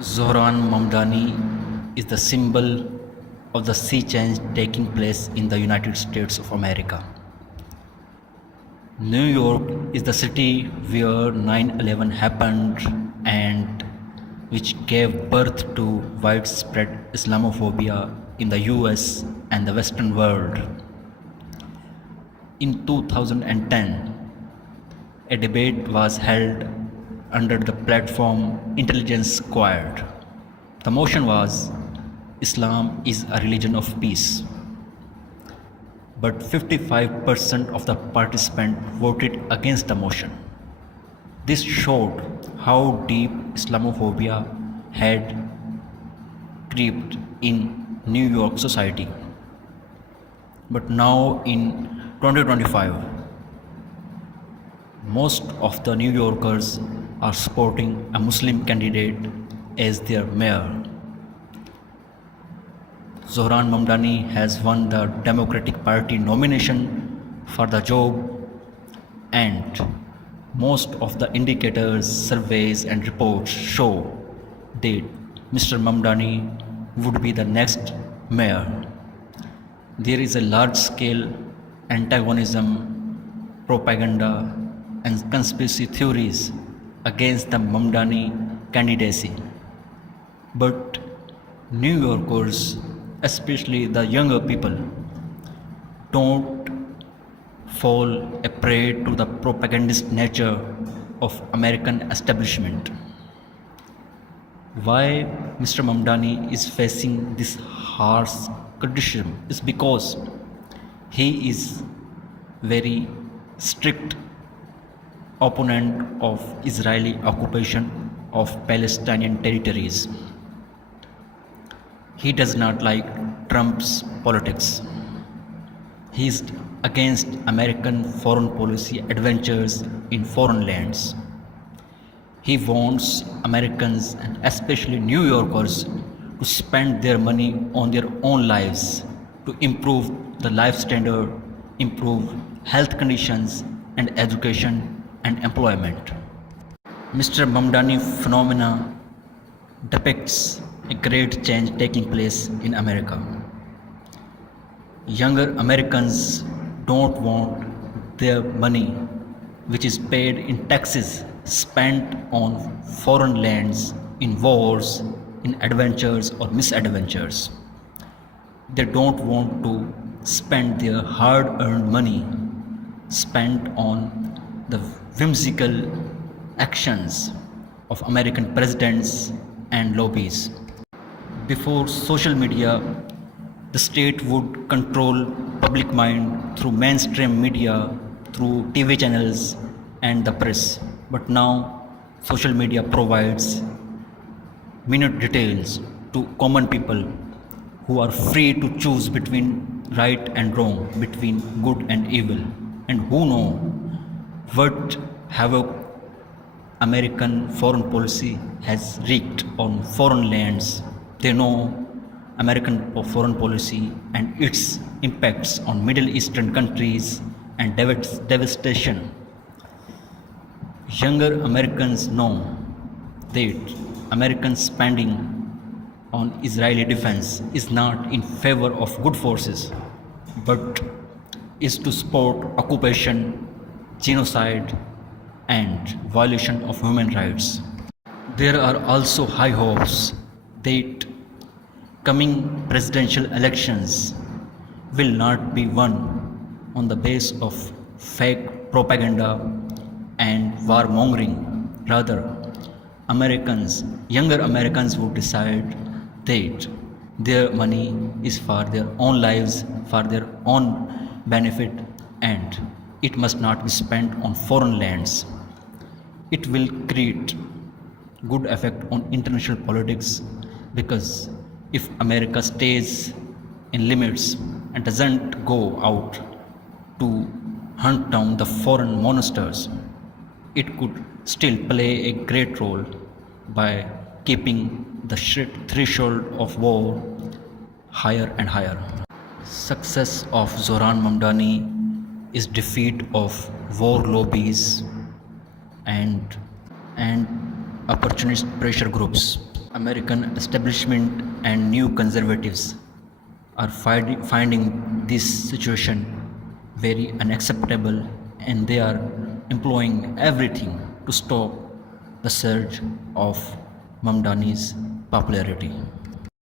Zohran Mamdani is the symbol of the sea change taking place in the United States of America. New York is the city where 9/11 happened and which gave birth to widespread Islamophobia in the US and the Western world. In 2010, a debate was held under the platform Intelligence Squared. The motion was Islam is a religion of peace. But 55% of the participants voted against the motion. This showed how deep Islamophobia had crept in New York society. But now in 2025, most of the New Yorkers are supporting a Muslim candidate as their mayor. Zohran Mamdani has won the Democratic Party nomination for the job, and most of the indicators, surveys, and reports show that Mr. Mamdani would be the next mayor. There is a large scale antagonism, propaganda, and conspiracy theories against the Mamdani candidacy. But New Yorkers, especially the younger people, don't fall a prey to the propagandist nature of American establishment. Why Mr. Mamdani is facing this harsh criticism is because he is very strict opponent of Israeli occupation of Palestinian territories. He does not like Trump's politics. He is against American foreign policy adventures in foreign lands. He wants Americans and especially New Yorkers to spend their money on their own lives, to improve the life standard, improve health conditions and education and employment. Mr. Mamdani phenomena depicts a great change taking place in America. Younger Americans don't want their money, which is paid in taxes, spent on foreign lands, in wars, in adventures or misadventures. They don't want to spend their hard earned money spent on the whimsical actions of American presidents and lobbies. Before social media, the state would control public mind through mainstream media, through TV channels and the press. But now social media provides minute details to common people who are free to choose between right and wrong, between good and evil, and who know what havoc American foreign policy has wreaked on foreign lands. They know American foreign policy and its impacts on Middle Eastern countries and devastation. Younger Americans know that American spending on Israeli defense is not in favor of good forces, but is to support occupation, genocide, and violation of human rights. There are also high hopes that coming presidential elections will not be won on the base of fake propaganda and warmongering. Rather, younger Americans would decide that their money is for their own lives, for their own benefit, and it must not be spent on foreign lands. It will create good effect on international politics, because if America stays in limits and doesn't go out to hunt down the foreign monsters, it could still play a great role by keeping the threshold of war higher and higher. Success of Zohran Mamdani is defeat of war lobbies and opportunist pressure groups. American establishment and new conservatives are finding this situation very unacceptable, and they are employing everything to stop the surge of Mamdani's popularity.